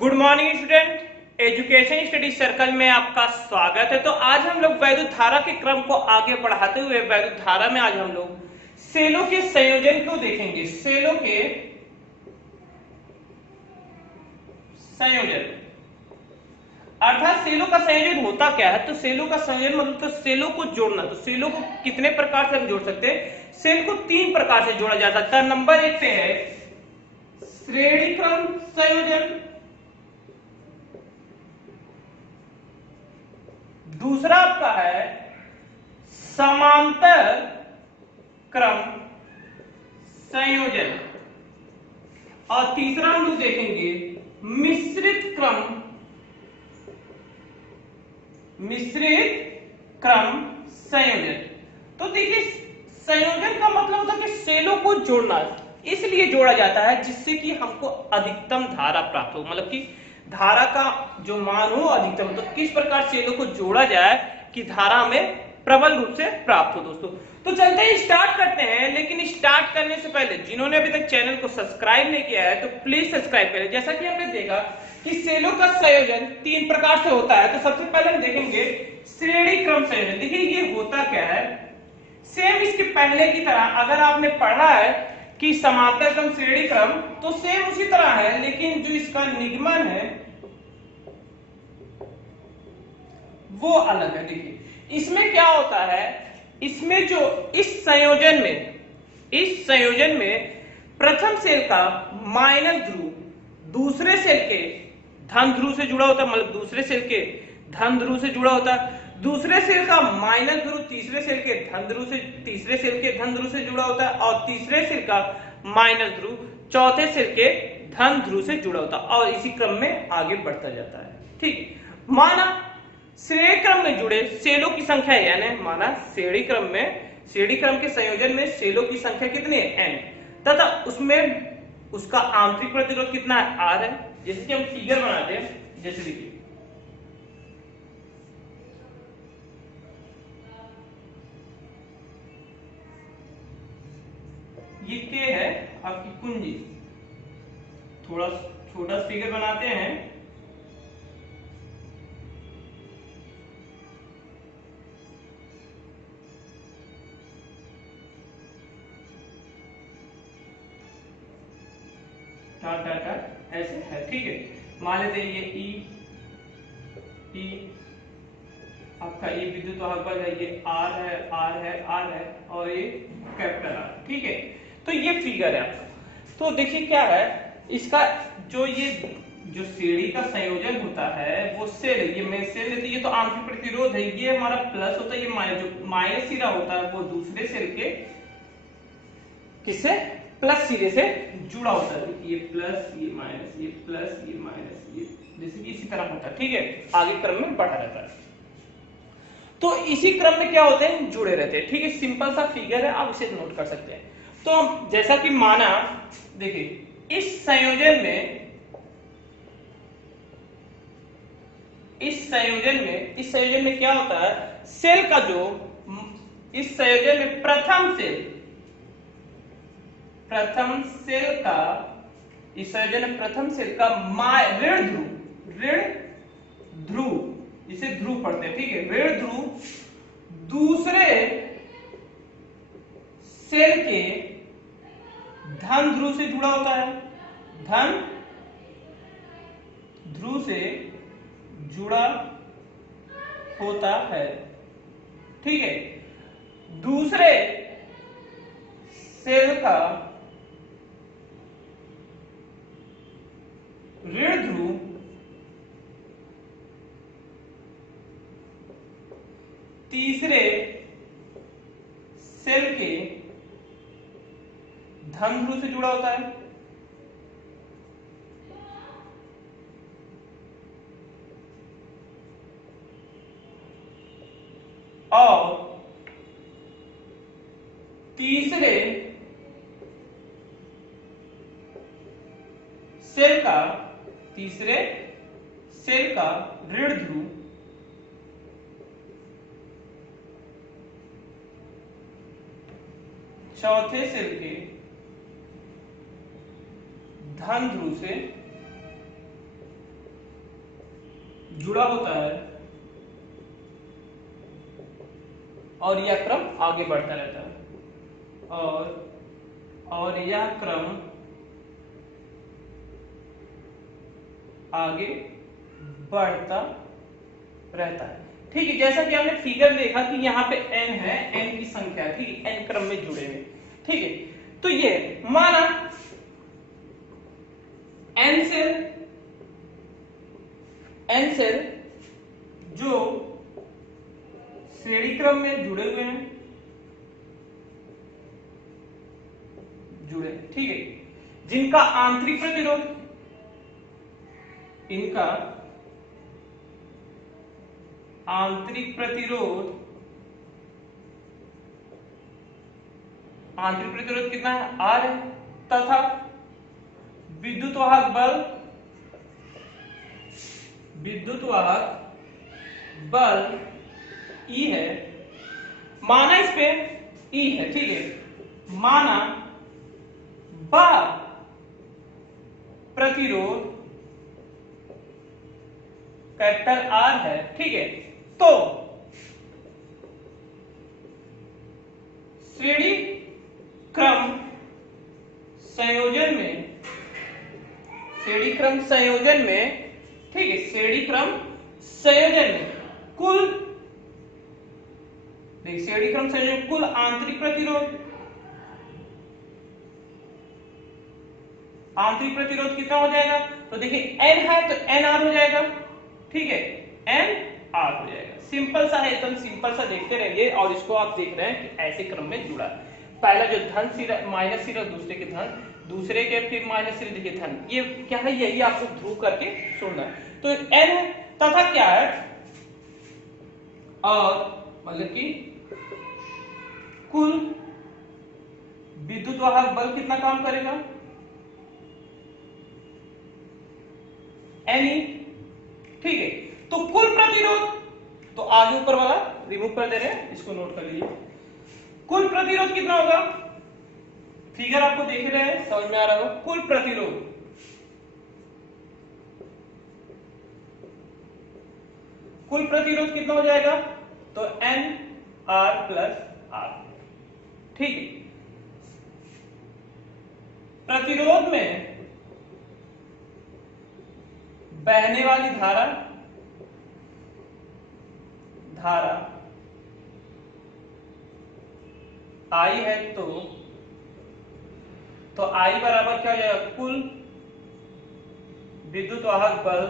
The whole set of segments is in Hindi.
Good morning student. Education study circle में आपका स्वागत है। तो आज हम लोग वैद्युत धारा के क्रम को आगे बढ़ाते हुए वैद्युत धारा में आज हम लोग सेलों के संयोजन को देखेंगे। सेलों के संयोजन अर्थात सेलों का संयोजन होता क्या है। तो सेलों का संयोजन मतलब तो सेलों को जोड़ना। तो सेलों को कितने प्रकार से हम जोड़ सकते हैं? सेल को तीन प्रकार से जोड़ा जा सकता है। नंबर एक पे है श्रेणी क्रम संयोजन, दूसरा आपका है समांतर क्रम संयोजन और तीसरा हम लोग देखेंगे मिश्रित क्रम संयोजन। तो देखिए, संयोजन का मतलब होता है कि सेलों को जोड़ना। इसलिए जोड़ा जाता है जिससे कि हमको अधिकतम धारा प्राप्त हो, मतलब कि धारा का जो मान हो अधिकतम। तो किस प्रकार सेलों को जोड़ा जाए कि धारा हमें प्रबल रूप से प्राप्त हो। दोस्तों तो चलते हैं, स्टार्ट करते हैं। लेकिन स्टार्ट करने से पहले जिन्होंने अभी तक चैनल को सब्सक्राइब नहीं किया है तो प्लीज सब्सक्राइब करें। जैसा कि हमने देखा कि सेलों का संयोजन तीन प्रकार से होता है। तो सबसे पहले हम देखेंगे श्रेणी क्रम संयोजन। देखिए ये होता क्या है, सेम इसके पहले की तरह। अगर आपने पढ़ा है कि समांतर क्रम श्रेणी क्रम, तो सेम उसी तरह है, लेकिन जो इसका निगमन है वो अलग है। देखिए इसमें क्या होता है, इसमें जो इस संयोजन में प्रथम सेल का माइनस ध्रुव दूसरे सेल के धन ध्रुव से जुड़ा होता है, मतलब दूसरे सेल के धन ध्रुव से जुड़ा होता है। दूसरे सेल का माइनस ध्रुव तीसरे सेल के धन ध्रुव से जुड़ा होता है और तीसरे सेल का माइनस ध्रुव चौथे सेल के धन ध्रुव से जुड़ा होता है और इसी क्रम में आगे बढ़ता जाता है। ठीक, माना श्रेणी क्रम में जुड़े सेलों की संख्या यानी माना श्रेणी क्रम के संयोजन में सेलों की संख्या कितनी है? n, तथा उसमें उसका आंतरिक प्रतिरोध कितना है? r है। जैसे कि हम फिगर बनाते हैं, जैसे देखिए ये K है आपकी कुंजी। थोड़ा छोटा फिगर बनाते हैं। ऐसे है, ठीक है। मान लेते हैं ये ई आपका ये विद्युत वाहक बल है, ये R है और ये कैपिटल R, ठीक है। तो ये फिगर है आपका। तो देखिए क्या है इसका, जो श्रेणी का संयोजन होता है वो सेल, ये मैं सेल लेते, ये तो आंतरिक प्रतिरोध है, ये हमारा प्लस होता है, ये माइनस, जो माइनस सिरा होता है वो दूसरे सेल के किससे प्लस सिरे से जुड़ा होता है। ये प्लस ये माइनस, ये प्लस ये माइनस, ये जैसे कि इसी तरह होता है, ठीक है। आगे क्रम में बढ़ा रहता है। तो इसी क्रम में क्या होते हैं, जुड़े रहते हैं, ठीक है। सिंपल सा फिगर है, आप इसे नोट कर सकते हैं। तो जैसा कि माना, देखिए इस संयोजन में क्या होता है, सेल का जो इस संयोजन में प्रथम सेल का ऋण ध्रुव इसे ध्रुव पढ़ते हैं, ठीक है। ऋण ध्रुव दूसरे सेल के धन ध्रुव से जुड़ा होता है, धन ध्रुव से जुड़ा होता है, ठीक है। दूसरे सेल का ऋण ध्रुव तीसरे सेल के धन ध्रुव से जुड़ा होता है। और तीसरे सेल का ऋण ध्रुव चौथे सेल के धन ध्रुव से जुड़ा होता है और यह क्रम आगे बढ़ता रहता है और यह क्रम आगे बढ़ता रहता है। ठीक है, जैसा कि हमने फिगर देखा कि यहाँ पे n है, n की संख्या है, ठीक है, n क्रम में जुड़े हुए। ठीक है, तो ये माना n सेल जो श्रेणी क्रम में जुड़े हुए हैं, ठीक है, जिनका आंतरिक प्रतिरोध, इनका आंतरिक प्रतिरोध कितना है, R है, तथा विद्युत वाहक बल E है। माना इस पे E है, ठीक है, माना वह प्रतिरोध कैपिटल R है, ठीक है, तो श्रेणी क्रम संयोजन में, ठीक है, श्रेणी क्रम संयोजन में कुल आंतरिक प्रतिरोध कितना हो जाएगा, तो देखिए n है तो nr हो जाएगा, ठीक है, nr हो जाएगा। सिंपल सा है, एकदम सिंपल सा, देखते रहिए। और इसको आप देख रहे हैं कि ऐसे क्रम में जुड़ा है, पहला जो धन सिरा माइनस सिरा, दूसरे के धन, दूसरे के फिर माइनस सिरा, देखिए धन, ये क्या है, यही आपको ध्रुव करके सुनना है। तो n है तथा क्या है, और मतलब कि कुल विद्युत वाहक बल कितना काम करेगा, Ne, ठीक है। तो कुल प्रतिरोध, तो आगे ऊपर वाला रिमूव कर दे रहे हैं, इसको नोट कर लीजिए। कुल प्रतिरोध कितना होगा, फिगर आपको देख रहे हैं, समझ में आ रहा होगा। कुल प्रतिरोध कितना हो जाएगा, तो NR प्लस R, ठीक है। प्रतिरोध में बहने वाली धारा I है, तो I बराबर क्या हो जाएगा, कुल विद्युत वाहक बल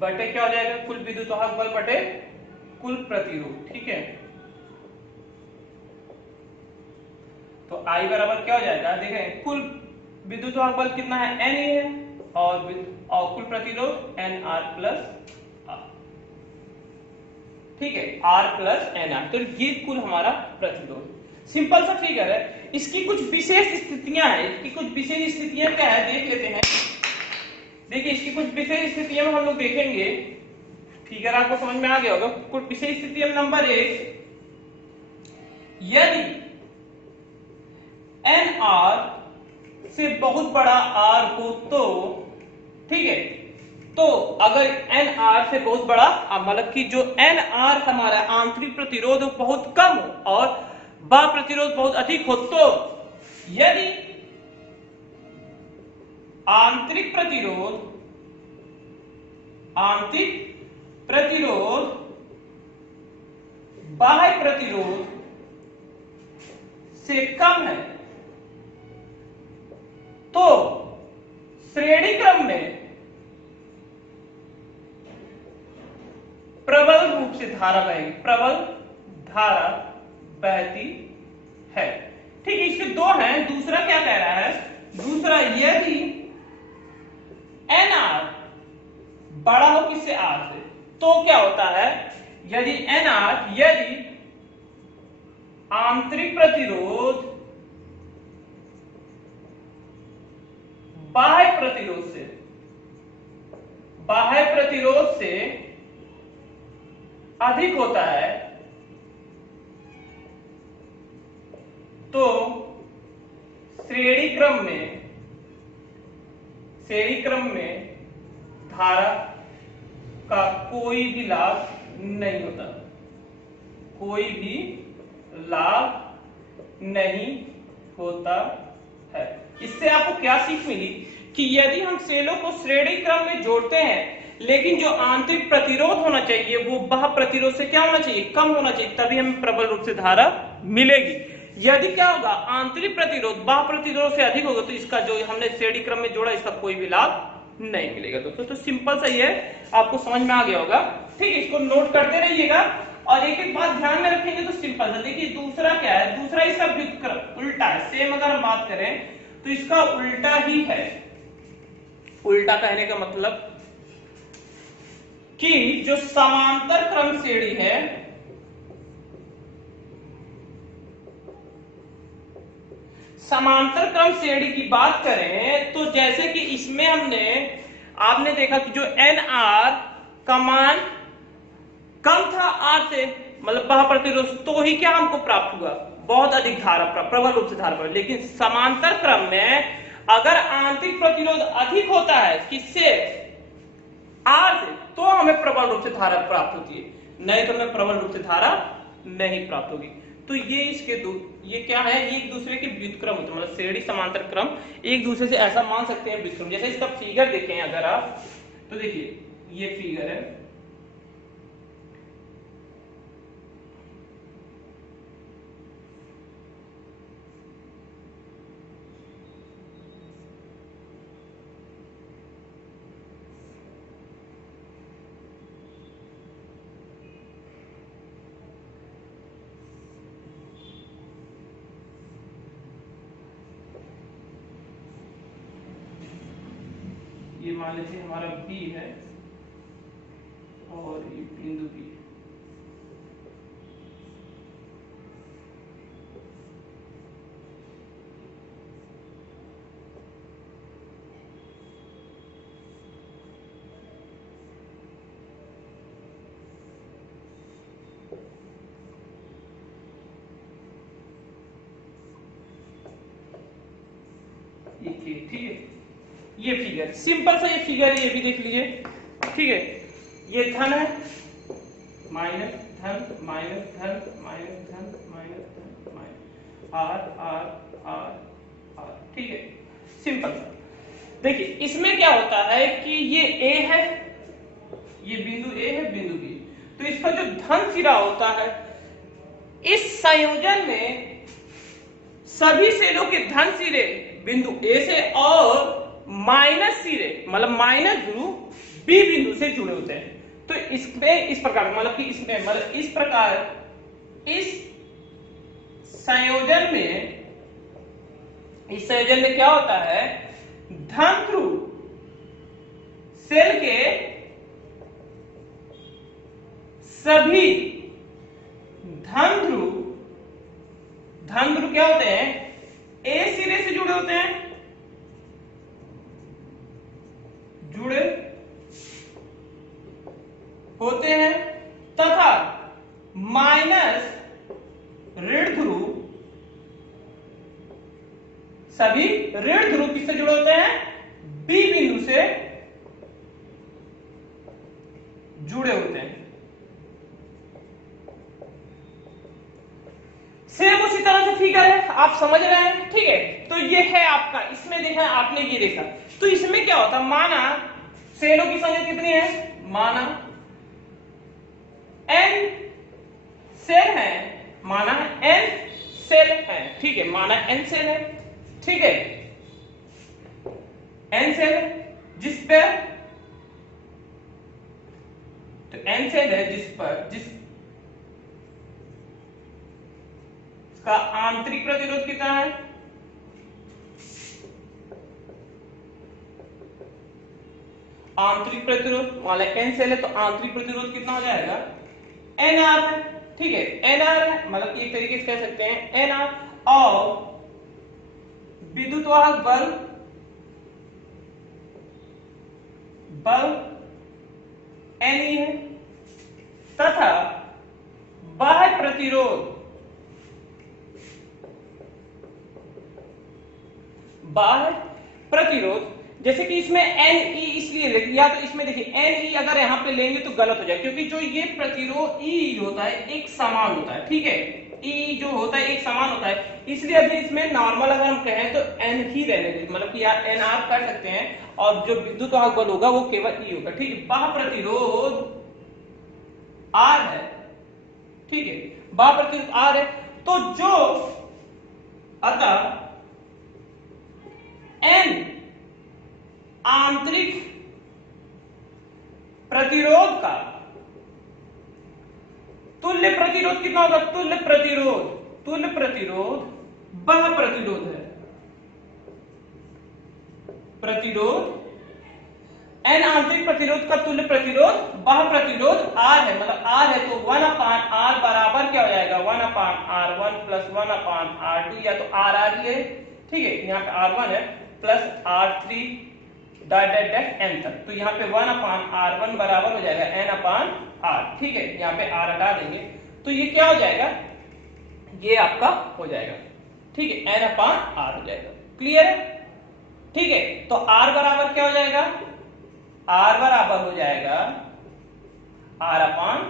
बटे क्या हो जाएगा, कुल विद्युत वाहक बल बटे कुल प्रतिरोध, ठीक है। तो I बराबर क्या हो जाएगा, देखें कुल विद्युत वाहक बल कितना है, Ne है, और कुल प्रतिरोध NR प्लस R, ठीक है, R प्लस NR, तो ये कुल हमारा प्रतिरोध। सिंपल सा फिगर है। इसकी कुछ विशेष स्थितियां हैं, क्या है देख लेते हैं। देखिए इसकी कुछ विशेष स्थितियां में हम लोग देखेंगे, फिगर आपको समझ में आ गया होगा। कुछ विशेष स्थितियां, नंबर 1, यदि NR से बहुत बड़ा R हो तो, ठीक है, तो अगर NR से बहुत बड़ा, मतलब कि जो NR हमारा आंतरिक प्रतिरोध बहुत कम हो और बाह्य प्रतिरोध बहुत अधिक हो, तो यदि आंतरिक प्रतिरोध बाह्य प्रतिरोध से कम है, तो श्रेणी क्रम में प्रबल रूप से धारा बहती है, ठीक है। इसके दो हैं। दूसरा क्या कह रहा है, दूसरा यदि NR बड़ा हो किससे, R से, तो क्या होता है, यदि आंतरिक प्रतिरोध बाह्य प्रतिरोध से अधिक होता है, तो श्रेणी श्रेणी क्रम में धारा का कोई भी लाभ नहीं होता, कोई भी लाभ नहीं होता है। इससे आपको क्या सीख मिली कि यदि हम सेलों को श्रेणी क्रम में जोड़ते हैं लेकिन जो आंतरिक प्रतिरोध होना चाहिए वो बाह्य प्रतिरोध से क्या होना चाहिए, कम होना चाहिए, तभी हमें प्रबल रूप से धारा मिलेगी। यदि क्या होगा, आंतरिक प्रतिरोध बाह्य प्रतिरोध से अधिक होगा तो इसका जो हमने श्रेणी क्रम में जोड़ा इसका कोई भी लाभ नहीं मिलेगा। दोस्तों तो सिंपल सा ही है, आपको समझ में आ गया होगा। ठीक है, इसको नोट करते रहिएगा और एक एक बात ध्यान में रखेंगे तो सिंपल सा। देखिए दूसरा क्या है, दूसरा इसका व्युत्क्रम उल्टा है। सेम अगर हम बात करें तो इसका उल्टा ही है। उल्टा कहने का मतलब कि जो समांतर क्रम श्रेणी है, समांतर क्रम श्रेणी की बात करें तो जैसे कि इसमें आपने देखा कि जो NR का मान कम था R से, मतलब बाह्य प्रतिरोध, तो ही क्या हमको प्राप्त हुआ, बहुत अधिक धारा प्राप्त, प्रबल रूप से धारा प्राप्त। लेकिन समांतर क्रम में अगर आंतरिक प्रतिरोध अधिक होता है किससे, R से, तो हमें प्रबल रूप से धारा प्राप्त होती है, नहीं तो हमें प्रबल रूप से धारा नहीं प्राप्त होगी। तो ये क्या है, ये एक दूसरे के व्युत्क्रम होते हैं, मतलब श्रेणी समांतर क्रम एक दूसरे से ऐसा मान सकते हैं व्युत्क्रम। जैसे इसका फिगर देखें अगर आप, तो देखिए ये फिगर है, ये मान लीजिए हमारा B है और ये बिंदु B है। ठीक है, ये फिगर सिंपल सा, ये फिगर ये भी देख लीजिए। ठीक है, ये धन है, माइनस धन माइनस धन माइनस धन माइनस धन minus R R R R. ठीक है, सिंपल सा। देखिए इसमें क्या होता है कि ये A है, ये बिंदु A है, बिंदु B, तो इसका जो धन सिरा होता है, इस संयोजन में सभी सेलों के धन सिरे बिंदु A से और माइनस सिरे मतलब माइनस ध्रुव B बिंदु से जुड़े होते हैं। तो इसमें इस प्रकार, मतलब कि इसमें मतलब इस प्रकार इस संयोजन में क्या होता है, धन ध्रुव सेल के सभी धन ध्रुव क्या होते हैं, A सिरे से जुड़े होते हैं, तथा माइनस ऋण ध्रुव, सभी ऋण ध्रुव किससे जुड़े होते हैं, B बिंदु से जुड़े होते हैं। सेम उसी तरह से फिगर है, आप समझ रहे हैं। ठीक है, तो ये है आपका, इसमें देखा आपने ये देखा, तो इसमें क्या होता, माना सेलों की संख्या कितनी है, माना n सेल है, माना n सेल है। ठीक है, माना n सेल है, ठीक है, n सेल है जिस पर, तो n सेल है जिसका आंतरिक प्रतिरोध कितना है, आंतरिक प्रतिरोध वाला n सेल है, तो आंतरिक प्रतिरोध कितना हो जाएगा, NR है। ठीक है, NR मतलब एक तरीके से कह सकते हैं NR, और विद्युत वाहक बल NE है, तथा बाह्य प्रतिरोध जैसे कि इसमें एन ई इसलिए, या तो इसमें देखिए एन ई अगर यहाँ पे लेंगे तो गलत हो जाए, क्योंकि जो ये प्रतिरोध ई होता है एक समान होता है, ठीक है, ई जो होता है एक समान होता है, इसलिए अभी इसमें नॉर्मल अगर हम कहें तो एन ही रहने दें, मतलब कि यार एन आर कर सकते हैं, और जो विद्युत वाहक बल होगा वो केवल ई होगा, ठीक है। बाह्य प्रतिरोध आर है, ठीक है, बाह्य प्रतिरोध आर है, तो जो अतः एन आंतरिक प्रतिरोध का तुल्य प्रतिरोध कितना होगा, तुल्य प्रतिरोध बाह्य प्रतिरोध है, प्रतिरोध एन आंतरिक प्रतिरोध का तुल्य प्रतिरोध बाह्य प्रतिरोध आर है, मतलब आर है, तो 1/r बराबर क्या हो जाएगा, 1/r1 + 1/r2, या तो आर आर ही है, ठीक है, यहाँ पे r1 है प्लस r3 डैट n तक, तो यहाँ पे 1/r1 बराबर हो जाएगा n/r, ठीक है, यहाँ पे r हटा देंगे तो ये क्या हो जाएगा, ये आपका हो जाएगा, ठीक है, n/r हो जाएगा, क्लियर है, ठीक है। तो r बराबर क्या हो जाएगा, r बराबर हो जाएगा r/n।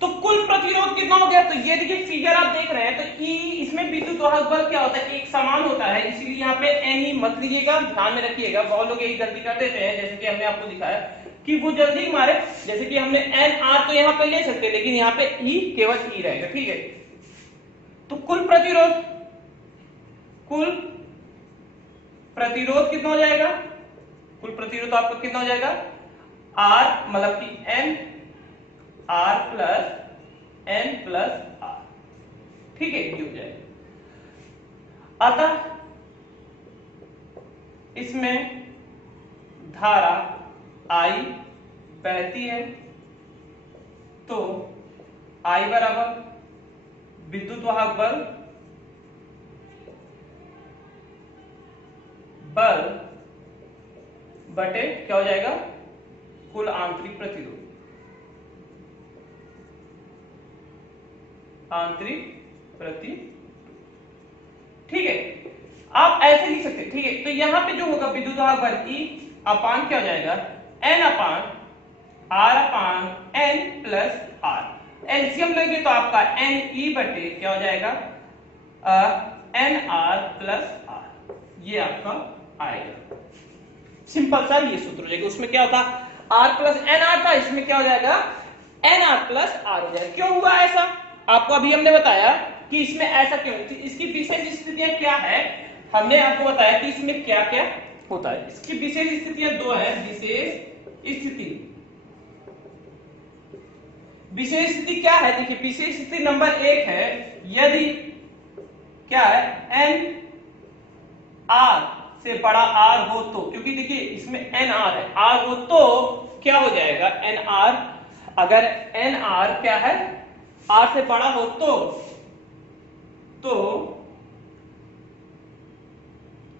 तो कुल प्रतिरोध कितना हो गया, तो ये देखिए फिगर आप देख रहे हैं, तो E इसमें विद्युत वाहक बल क्या होता है, एक समान होता है, इसीलिए यहाँ पे Ne मत लीजिएगा, ध्यान में रखिएगा, बहुत लोग यही गलती कर देते हैं, जैसे कि हमने आपको दिखाया कि वो जल्दी मारे, जैसे कि हमने NR तो यहाँ पे ले सकते हैं, लेकिन यहाँ पे E केवल E रहेगा, ठीक है। तो कुल प्रतिरोध कितना हो जाएगा, कुल प्रतिरोध आपका कितना हो जाएगा, R मतलब कि N R plus N plus R, ठीक है, ये हो जाएगा। अतः इसमें धारा I बहती है, तो I बराबर विद्युत वाहक बल बटे क्या हो जाएगा, कुल आंतरिक प्रतिरोध, ठीक है, आप ऐसे लिख सकते हैं, ठीक है। तो यहां पे जो होगा विद्युत वाहक बल E अपान क्या हो जाएगा, N/R/N प्लस R, एलसीएम लेंगे तो आपका Ne बटे क्या हो जाएगा, NR प्लस R, ये आपका आएगा, सिंपल सा ये सूत्र हो जाएगा। उसमें क्या होता, R प्लस NR था, इसमें क्या हो जाएगा, NR प्लस R हो जाएगा। क्यों हुआ ऐसा, आपको अभी हमने बताया कि इसमें ऐसा क्यों, इसकी विशेष स्थितियां क्या है, हमने आपको बताया कि इसमें क्या क्या होता है। इसकी विशेष स्थितियां दो है, विशेष स्थिति क्या है, देखिए विशेष स्थिति नंबर 1 है, यदि क्या है, n r से बड़ा r हो तो, क्योंकि देखिए इसमें n r है, r हो तो क्या हो जाएगा, n r, अगर n r क्या है, r से बड़ा हो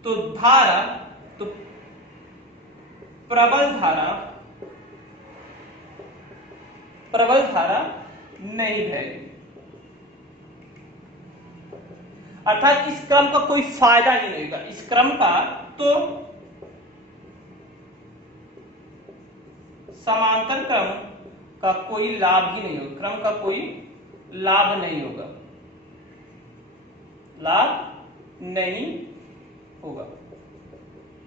तो धारा, तो प्रबल धारा नहीं बहेगी, अर्थात इस क्रम का कोई फायदा ही नहीं होगा, इस क्रम का तो समांतर क्रम का कोई लाभ ही नहीं होगा, क्रम का कोई लाभ नहीं होगा,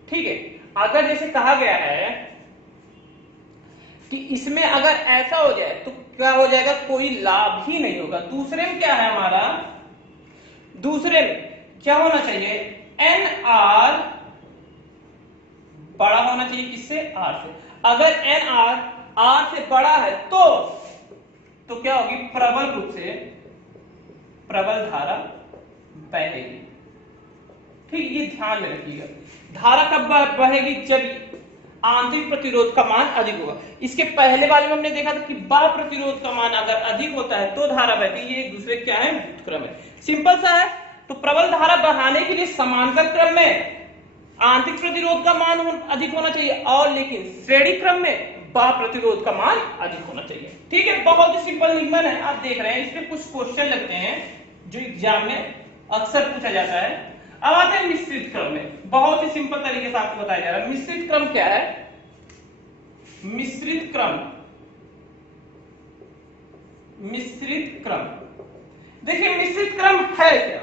ठीक है। अगर जैसे कहा गया है कि इसमें अगर ऐसा हो जाए तो क्या हो जाएगा, कोई लाभ ही नहीं होगा। दूसरे में क्या है हमारा, दूसरे में क्या होना चाहिए, एन आर बड़ा होना चाहिए किससे, आर से। अगर एन आर से बड़ा है तो क्या होगी, प्रबल रूप से प्रबल धारा बहेगी, ठीक, ये ध्यान में रखिएगा। धारा कब बहेगी, जब आंतरिक प्रतिरोध का मान अधिक होगा। इसके पहले वाले में हमने देखा था कि बाह्य प्रतिरोध का मान अगर अधिक होता है तो धारा बहती है, ये एक दूसरे क्या है, क्रम है, सिंपल सा है। तो प्रबल धारा बढ़ाने के लिए समांतर क्रम में आंतरिक प्रतिरोध का मान अधिक होना चाहिए, और लेकिन श्रेणी क्रम में बाह्य प्रतिरोध का मान अधिक होना चाहिए, ठीक है। बहुत ही सिंपल नियमन है, आप देख रहे हैं। इसमें कुछ क्वेश्चन लगते हैं जो एग्जाम में अक्सर पूछा जाता है। अब आते हैं मिश्रित क्रम में। बहुत ही सिंपल तरीके से आपको बताया जा रहा है मिश्रित क्रम क्या है। मिश्रित क्रम, मिश्रित क्रम, देखिए मिश्रित क्रम है क्या।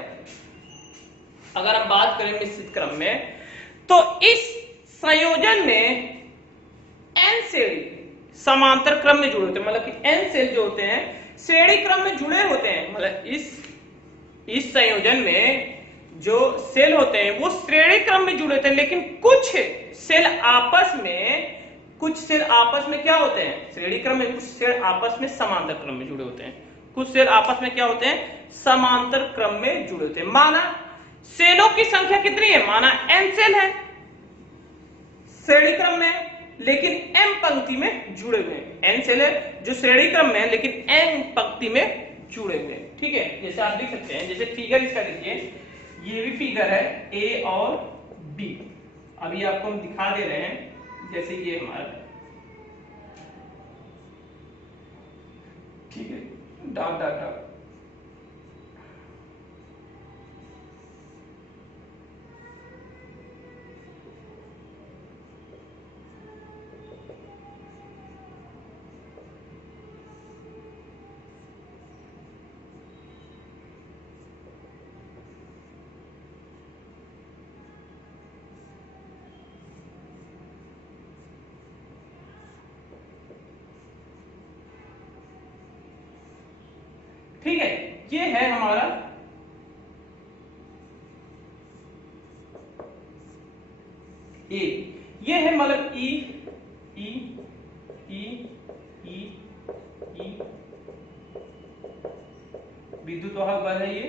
अगर हम बात करें मिश्रित क्रम में, तो इस संयोजन में n सेल समांतर क्रम में जुड़े होते हैं, मतलब कि n सेल जो होते हैं श्रेणी क्रम में जुड़े होते हैं। मतलब इस संयोजन में जो सेल होते हैं वो श्रेणी क्रम में जुड़े होते हैं, लेकिन कुछ सेल आपस में क्या होते हैं श्रेणी क्रम में, कुछ सेल आपस में समांतर क्रम में जुड़े होते हैं। कुछ सेल आपस में क्या होते हैं समांतर क्रम में जुड़े होते हैं। माना सेलों की संख्या कितनी है, माना n सेल है श्रेणी क्रम में, लेकिन m पंक्ति में जुड़े हुए हैं। n सेल है जो श्रेणी क्रम में है लेकिन m पंक्ति में जुड़े हुए हैं। ठीक है, जैसे आप देख सकते हैं, जैसे फिगर इसका देखिए, ये भी फिगर है a और b। अभी आपको हम दिखा दे रहे हैं, जैसे ये हमारा, ठीक है, डॉट डॉट डॉट, ठीक है, ये है हमारा ए, ये है मतलब ई ई ई ई ई, विद्युत वाहक बल है ये,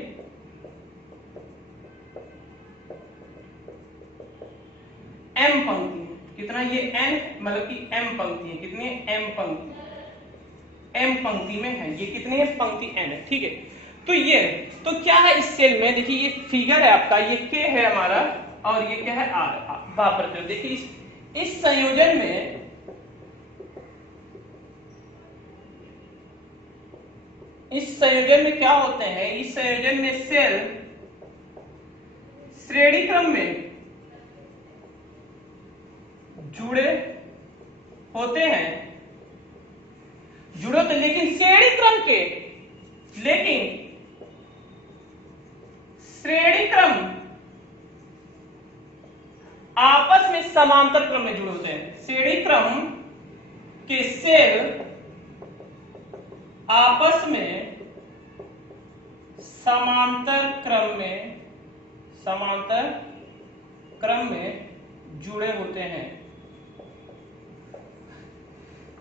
एम पंक्ति, कितना ये एन मतलब कि एम पंक्ति है, कितनी एम पंक्ति, एम पंक्ति में है, ये कितनी है पंक्ति एन है। ठीक है, तो ये तो क्या है इस सेल में, देखिए ये फिगर है आपका, ये के है हमारा और ये क्या है आर, वापस देखिए इस संयोजन में, इस संयोजन में क्या होते हैं, इस संयोजन में सेल श्रेणी क्रम में जुड़े होते हैं, जुड़े होते, लेकिन श्रेणी क्रम के, लेकिन श्रेणी क्रम आपस में समांतर क्रम में जुड़े होते हैं। श्रेणी क्रम के सेल आपस में समांतर क्रम में जुड़े होते हैं।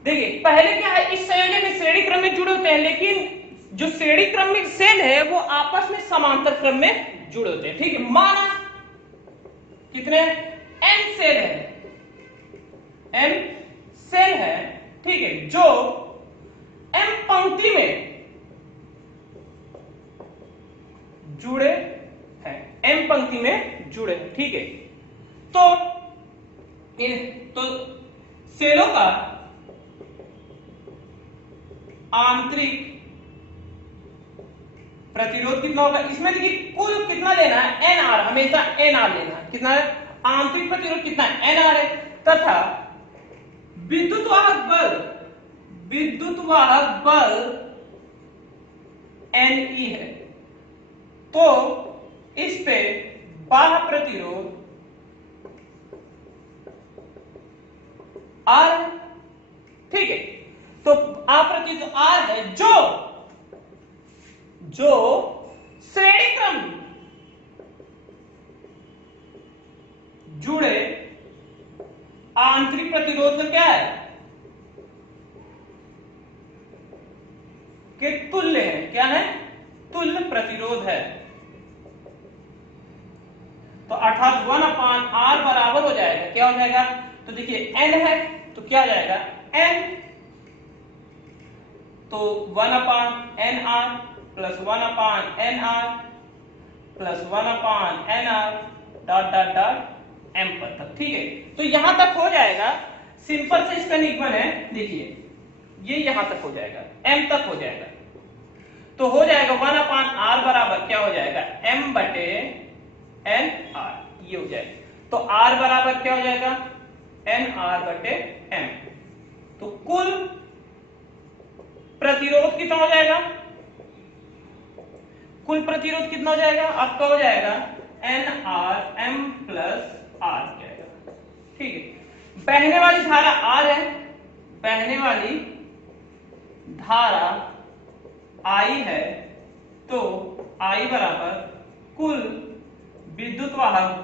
देखिए पहले क्या है, इस संयोजन में श्रेणी क्रम में जुड़े होते हैं, लेकिन जो श्रेणी क्रम में सेल है वो आपस में समांतर क्रम में जुड़े होते हैं। ठीक है, माना कितने n सेल है, n सेल है, ठीक है, जो m पंक्ति में जुड़े हैं, m पंक्ति में जुड़े, ठीक है। तो सेलों का आंतरिक प्रतिरोध कितना होगा, इसमें देखिए कुल कितना लेना है एन आर, हमेशा एन आर लेना है, कितना है आंतरिक प्रतिरोध कितना है एन आर है, तथा विद्युत वाहक बल एन ई है। तो इस पे बाह्य प्रतिरोध आर, ठीक है, तो प्रतिरोध आर है जो श्रेणी क्रम जुड़े आंतरिक प्रतिरोध का क्या है के तुल्य है, क्या है तुल्य प्रतिरोध है। तो अर्थात 1/r बराबर हो जाएगा, क्या हो जाएगा, तो देखिए n है तो क्या हो जाएगा n, तो 1/nr plus 1/nr plus 1/nr dot dot dot m पर तक। ठीक है, तो यहां तक हो जाएगा, सिंपल से इसका निगमन है, देखिए ये यहां तक हो जाएगा, m तक हो जाएगा, तो हो जाएगा 1/r बराबर क्या हो जाएगा m बटे एन आर, ये हो जाएगा। तो आर बराबर क्या हो जाएगा, एन आर बटे एम। तो कुल प्रतिरोध कितना हो जाएगा, कुल प्रतिरोध कितना हो जाएगा आपका, हो जाएगा N R M plus R जाएगा। ठीक है, बहने वाली धारा आर है, बहने वाली धारा आई है, तो आई बराबर कुल विद्युत वाहक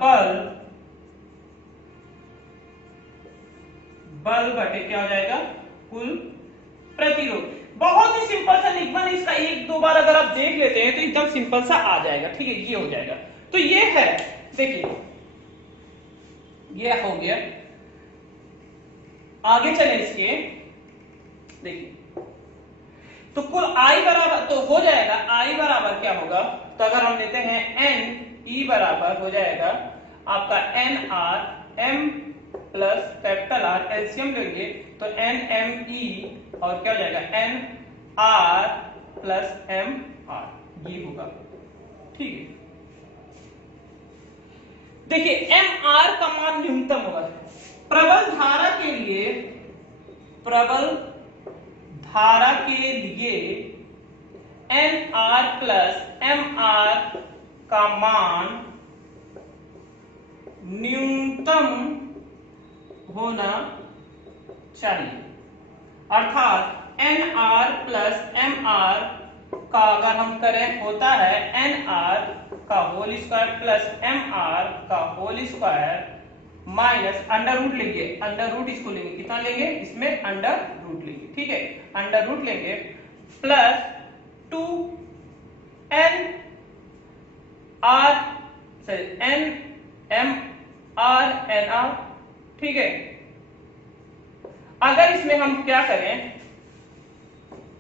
बल बटे क्या हो जाएगा, कुल प्रतिरोध। बहुत ही सिंपल सा निगमन, इसका एक दो बार अगर आप देख लेते हैं तो एकदम सिंपल सा आ जाएगा। ठीक है, ये हो जाएगा। तो ये है, देखिए ये हो गया। आगे चले इसके, देखिए तो कुल आई बराबर तो हो जाएगा, आई बराबर क्या होगा, तो अगर हम लेते हैं एन, ई बराबर हो जाएगा आपका N R M plus capital R, LCM लेंगे तो एन एम ई और क्या हो जाएगा N R plus M R, ये होगा। ठीक है, देखिए एम आर का मान न्यूनतम होगा प्रबल धारा के लिए, प्रबल धारा के लिए N R plus M R का मान न्यूनतम होना चाहिए। अर्थात N R plus M R का अगर हम करें होता है एन आर का whole square plus M R का whole square minus under root लेंगे, अंडर रूट इसको लेंगे, कितना लेंगे इसमें अंडर रूट लेंगे। ठीक है, अंडर रूट लेंगे प्लस 2 N R sorry N M R N R. ठीक है, अगर इसमें हम क्या करें,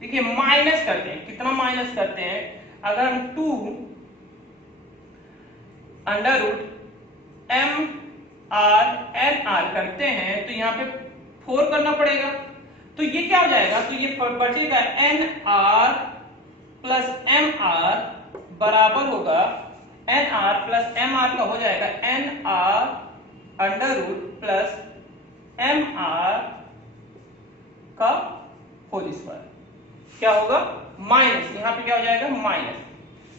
देखिए माइनस करते हैं, कितना माइनस करते हैं, अगर हम 2 under root M R N R करते हैं तो यहां पे 4 करना पड़ेगा, तो ये क्या हो जाएगा, तो ये बचेगा N R plus M R बराबर होगा N R plus M R का हो जाएगा N R under root plus M R का होल स्क्वायर, क्या होगा माइनस, यहां पे क्या हो जाएगा माइनस,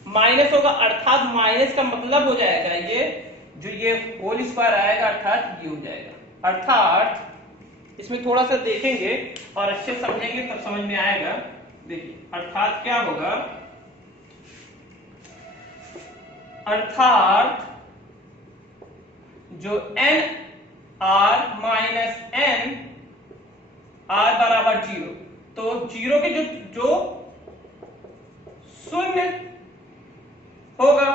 माइनस होगा, अर्थात माइनस का मतलब हो जाएगा ये जो ये होल स्क्वायर आएगा अर्थात ये हो जाएगा। अर्थात इसमें थोड़ा सा देखेंगे और अच्छे समझेंगे तब समझ में आएगा। देखिए अर्थात क्या होगा, अर्थात जो N R minus N R बराबर 0, तो 0 के जो शून्य होगा।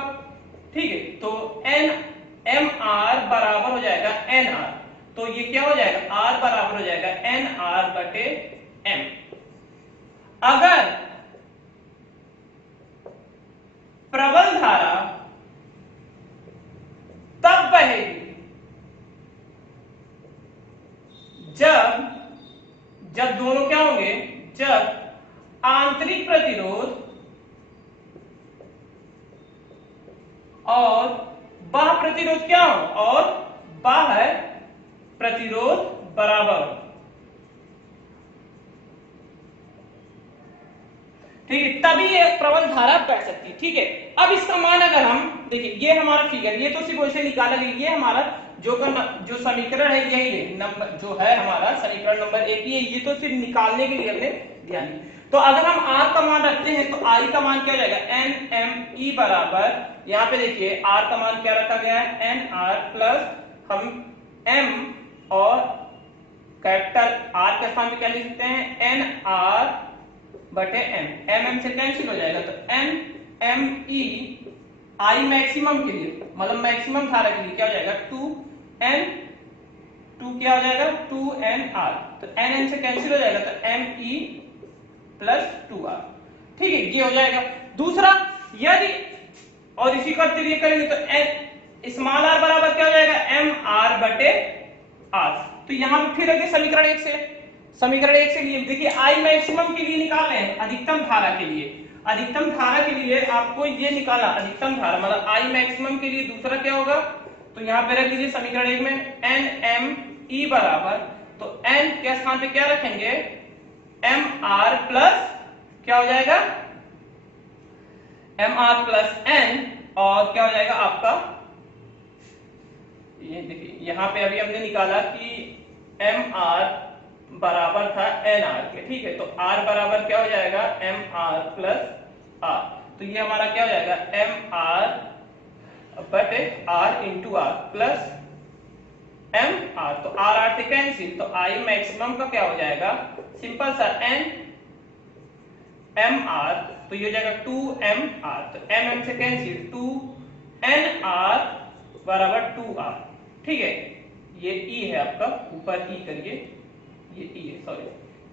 ठीक है, तो एन एम आर बराबर हो जाएगा एन आर, तो ये क्या हो जाएगा आर बराबर हो जाएगा एन आर बटे एम। अगर प्रबल धारा तब बहेगी जब दोनों क्या होंगे, जब आंतरिक प्रतिरोध और बाह्य प्रतिरोध क्या हो, और बाह्य प्रतिरोध बराबर हो। ठीक है, तभी ये प्रबल धारा बह सकती है। ठीक है, अब इसका मान अगर हम देखिए, ये हमारा फिगर, ये तो सिर्फ वैसे निकाला गया, ये हमारा जो समीकरण है यही है, नंबर जो है हमारा समीकरण नंबर 1 ये तो सिर्फ निकालने के लिए हमने ध्यान दिया। तो अगर हम r का मान रखते हैं तो i का मान क्या हो जाएगा एन एम ई बराबर, यहाँ पे देखिए r का मान क्या रखा गया है एन आर प्लस हम m और कैपिटल R के स्थान पे क्या लिख सकते हैं एन आर बटे एम, एम से कैंसिल हो जाएगा, तो N M E I maximum के लिए मतलब मैक्सिमम धारा के लिए क्या हो जाएगा 2 क्या हो जाएगा 2nr, तो n से कैंसिल हो जाएगा, तो me प्लस 2r। ठीक है, ये हो जाएगा। दूसरा, यदि और इसी का तरीके करेंगे तो स्मॉल r बराबर क्या हो जाएगा mr बटे r। तो यहां पे फिर अगर समीकरण 1 से लिए देखिए i मैक्सिमम के लिए निकाल रहे हैं, अधिकतम धारा के लिए, अधिकतम धारा के लिए आपको ये निकाला, अधिकतम धारा मतलब आई मैक्सिमम के लिए दूसरा क्या होगा, तो यहाँ पे रख दीजिए समीकरण 1 में एन एम ई बराबर, तो एन के स्थान पे क्या रखेंगे, एम आर प्लस क्या हो जाएगा, एम आर प्लस एन, और क्या हो जाएगा आपका, ये देखिए यहाँ पे अभी हमने निकाला कि एम आर बराबर था एन आर के, ठीक है, तो आर बराबर क्या हो जाएगा, एम आर प्लस आर, तो ये हमारा क्या हो जाएगा, एम आर बटे R into R plus M R, तो आर आर से कैंसिल, तो आई मैक्सिमम का क्या हो जाएगा, सिंपल सा एन एम आर, तो ये हो जाएगा 2mr, तो एम से कैंसिल 2nr बराबर 2r, ठीक है, ये ई है आपका, ऊपर ई करिए, ये ई है, सॉरी,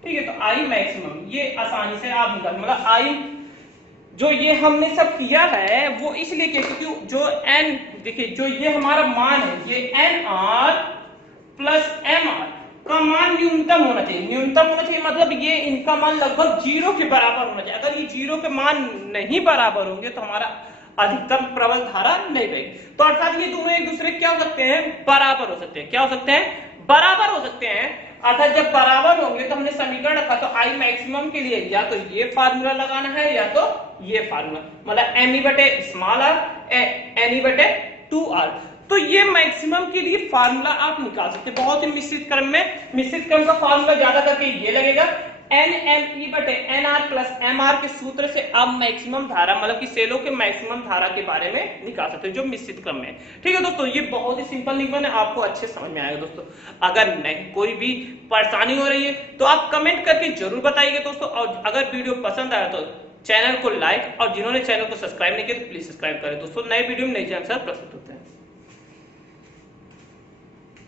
ठीक है, तो आई मैक्सिमम ये आसानी से आप निकाल, मतलब आई जो ये हमने सब किया है वो इसलिए क्योंकि जो एन देखिए जो ये हमारा मान है, ये N R plus M R का मान न्यूनतम होना चाहिए, न्यूनतम होना चाहिए मतलब ये इनका मान लगभग 0 के बराबर होना चाहिए, अगर ये 0 के मान नहीं बराबर होंगे तो हमारा अधिकतम प्रबल धारा नहीं गई, तो अर्थात ये दोनों एक दूसरे क्या हो सकते हैं, बराबर हो सकते हैं, क्या हो सकते हैं, बराबर हो सकते हैं, अर्थात जब बराबर होंगे तो हमने समीकरण रखा, तो आई मैक्सिमम के लिए या तो ये फार्मूला लगाना है या तो ये फार्मूला, मतलब एम ई बटे स्मॉल आर एन ई बटे 2r, तो ये मैक्सिमम के लिए फार्मूला आप निकाल सकते हैं बहुत ही मिश्रित क्रम में, मिश्रित क्रम का फार्मूला ज्यादा करके ये लगेगा, एन एम ई बटे N R plus M R के सूत्र से आप मैक्सिमम धारा मतलब कि सेलों के मैक्सिमम धारा के बारे में निकाल सकते हैं जो मिश्रित क्रम में, ठीक है दोस्तों, ये बहुत ही सिंपल नियम है, आपको अच्छे समझ में आएगा दोस्तों, अगर नहीं कोई भी परेशानी हो रही है तो आप कमेंट करके जरूर बताइएगा दोस्तों, और अगर वीडियो पसंद आया तो चैनल को लाइक, और जिन्होंने चैनल को सब्सक्राइब नहीं किया तो प्लीज सब्सक्राइब करें दोस्तों, नए वीडियो में नई जानकारी प्रस्तुत